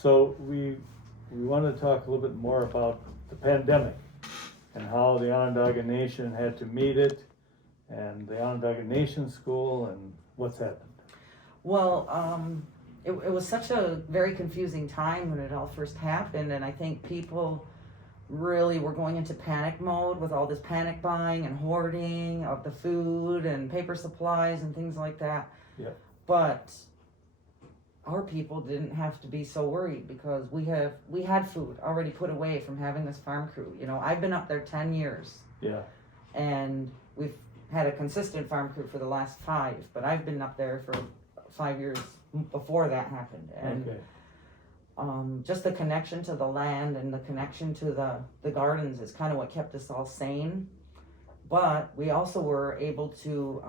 So we want to talk a little bit more about the pandemic and how the Onondaga Nation had to meet it, and the Onondaga Nation School, and what's happened. Well, it was such a very confusing time when it all first happened, and I think people really were going into panic mode with all this panic buying and hoarding of the food and paper supplies and things like that. Yeah. But our people didn't have to be so worried because we had food already put away from having this farm crew. You know, I've been up there 10 years. Yeah. And we've had a consistent farm crew for the last 5, but I've been up there for 5 years before that happened. And Okay. just the connection to the land and the connection to the gardens is kind of what kept us all sane. But we also were able to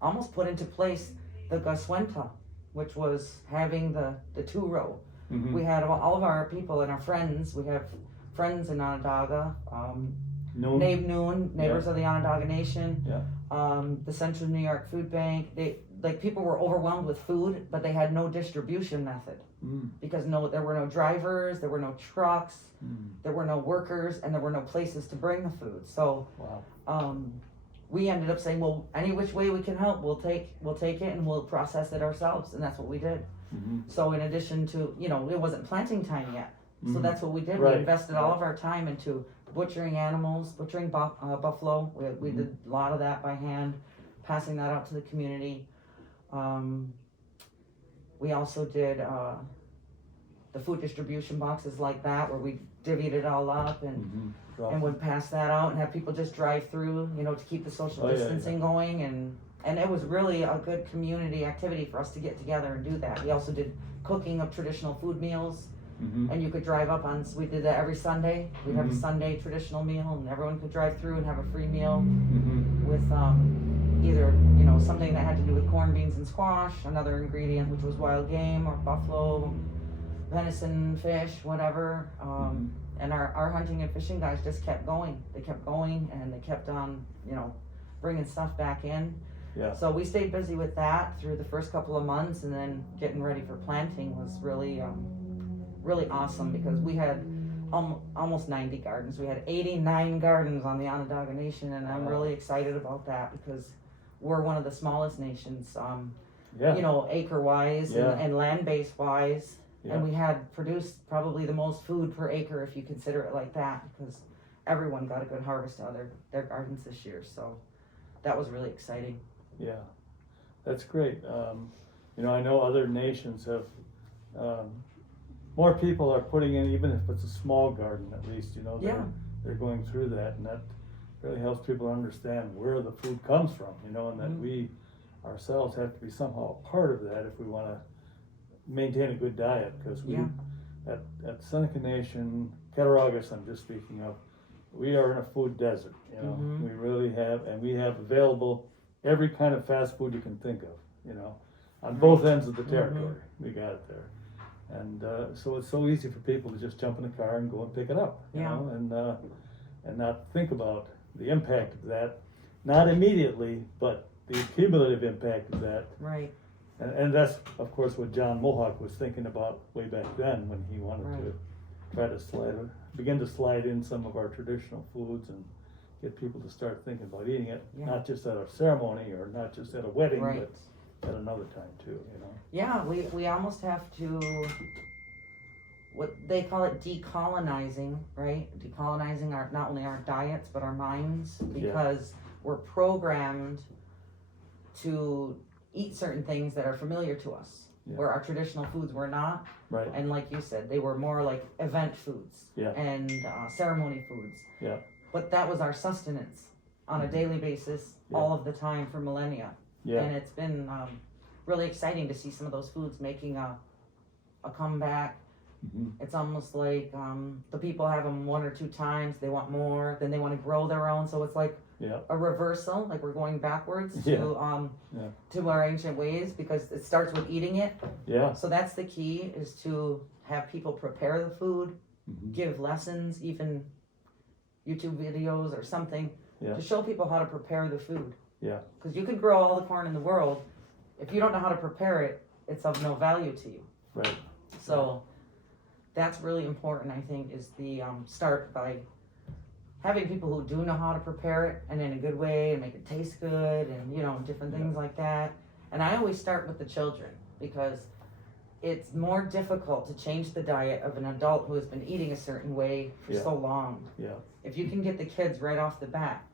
almost put into place the Gaswenta, which was having the 2-row. Mm-hmm. We had all of our people and our friends. We have friends in Onondaga, neighbors of the Onondaga Nation, the Central New York Food Bank. People were overwhelmed with food, but they had no distribution method because there were no drivers, there were no trucks, there were no workers, and there were no places to bring the food. So we ended up saying, well, any which way we can help, we'll take it and we'll process it ourselves, and that's what we did. Mm-hmm. So in addition to, it wasn't planting time yet. So that's what we did. Right. We invested all of our time into butchering animals, butchering buffalo. We did a lot of that by hand, passing that out to the community. We also did the food distribution boxes like that, where we divvied it all up and would pass that out and have people just drive through, to keep the social distancing going. And it was really a good community activity for us to get together and do that. We also did cooking of traditional food meals. And you could drive up we did that every Sunday. We'd have a Sunday traditional meal, and everyone could drive through and have a free meal with either, something that had to do with corned beans and squash, another ingredient which was wild game or buffalo, venison, fish, whatever. And our hunting and fishing guys just kept going. They kept going, and they kept on, bringing stuff back in. Yeah. So we stayed busy with that through the first couple of months, and then getting ready for planting was really awesome because we had almost 90 gardens. We had 89 gardens on the Onondaga Nation, and I'm really excited about that because we're one of the smallest nations, acre-wise and land-base wise. Yeah. And we had produced probably the most food per acre, if you consider it like that, because everyone got a good harvest out of their gardens this year. So that was really exciting. Yeah, that's great. I know other nations have, more people are putting in, even if it's a small garden at least, they're going through that, and that really helps people understand where the food comes from, and that we ourselves have to be somehow a part of that if we want to maintain a good diet, because we at Seneca Nation, Cattaraugus I'm just speaking of, we are in a food desert, we really have, and we have available every kind of fast food you can think of, on both ends of the territory. We got it there. And so it's so easy for people to just jump in the car and go and pick it up, and not think about the impact of that, not immediately, but the cumulative impact of that. Right. And that's, of course, what John Mohawk was thinking about way back then when he wanted to try to begin to slide in some of our traditional foods and get people to start thinking about eating it, not just at a ceremony or not just at a wedding, but at another time too, Yeah, we almost have to, what they call it, decolonizing, right? Decolonizing not only our diets but our minds, because we're programmed to eat certain things that are familiar to us, where our traditional foods were not. Right. And like you said, they were more like event foods and ceremony foods. Yeah. But that was our sustenance on a daily basis, all of the time for millennia. Yeah. And it's been really exciting to see some of those foods making a comeback. It's almost like the people have them 1 or 2 times, they want more, then they want to grow their own. So it's like a reversal, like we're going backwards to our ancient ways, because it starts with eating it. Yeah. So that's the key, is to have people prepare the food, give lessons, even YouTube videos or something, to show people how to prepare the food. Yeah. Because you could grow all the corn in the world, if you don't know how to prepare it, it's of no value to you. Right. So that's really important, I think, is the start by having people who do know how to prepare it and in a good way and make it taste good and, you know, different things like that. And I always start with the children because it's more difficult to change the diet of an adult who has been eating a certain way for so long. Yeah. If you can get the kids right off the bat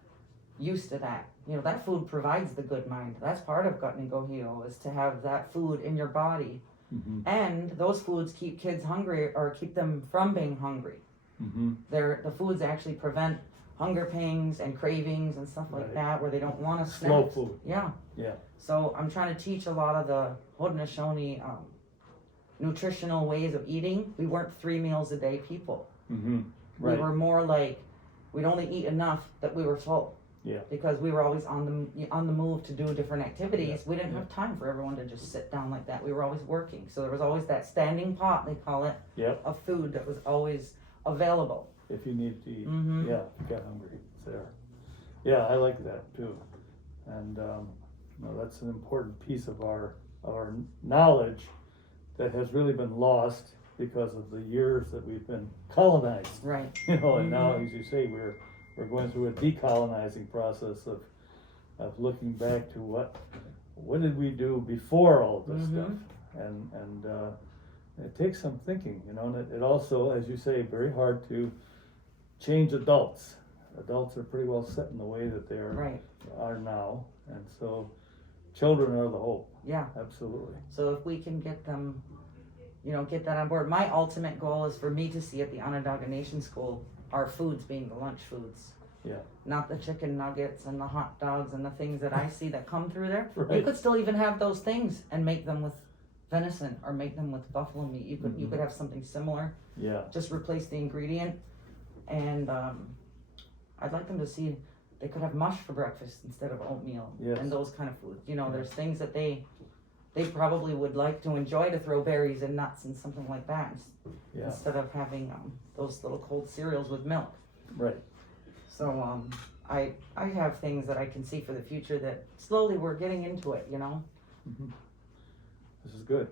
used to that, you know, that food provides the good mind. That's part of gut and gohio, is to have that food in your body. Mm-hmm. And those foods keep kids hungry or keep them from being hungry. Mm-hmm. The foods actually prevent hunger pangs and cravings and stuff like that, where they don't want to snack. Slow food. Yeah. Yeah. So I'm trying to teach a lot of the Haudenosaunee nutritional ways of eating. We weren't 3 meals a day people. Mm-hmm. Right. We were more like, we'd only eat enough that we were full. Yeah. Because we were always on the move to do different activities. We didn't have time for everyone to just sit down like that. We were always working. So there was always that standing pot, they call it, of food that was always available. If you need to eat. Mm-hmm. Yeah, if you got hungry, it's there. Yeah, I like that too. And you know, that's an important piece of our knowledge that has really been lost because of the years that we've been colonized. Right. You know, and now, as you say, we're going through a decolonizing process of looking back to what did we do before all of this stuff, and it takes some thinking, you know, and it also, as you say, very hard to change adults. Adults are pretty well set in the way that they are now, and so children are the hope. Yeah. Absolutely. So if we can get them, you know, get that on board. My ultimate goal is for me to see at the Onondaga Nation School our foods being the lunch foods. Yeah. Not the chicken nuggets and the hot dogs and the things that I see that come through there. Right. You could still even have those things and make them with venison or make them with buffalo meat. You could have something similar. Yeah. Just replace the ingredient. And I'd like them to see they could have mush for breakfast instead of oatmeal and those kind of foods. You know, there's things that they probably would like to enjoy, to throw berries and nuts and something like that instead of having those little cold cereals with milk. Right. So I have things that I can see for the future that slowly we're getting into it, you know. This is good.